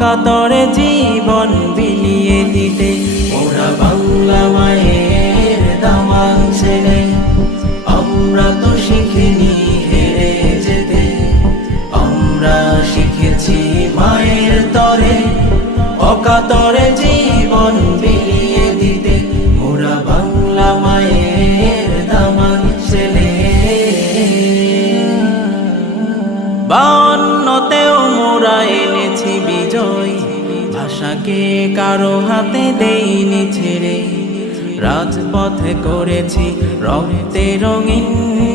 অকাতরে জীবন বিলিয়ে দিতে। ওরা বাংলা মায়ের দামান ছেড়ে, আমরা তো শিখিনি হেরে যেতে। আমরা শিখেছি মায়ের তরে অকাতরে জীবন বিলিয়ে দিতে। ওরা বাংলা মায়ের দামান ছেলে। 52তেও মোরা এনেছি বিজয়, ভাষাকে কারো হাতে দেইনি ছেড়ে। রাজপথে করেছি রক্তে রঙিন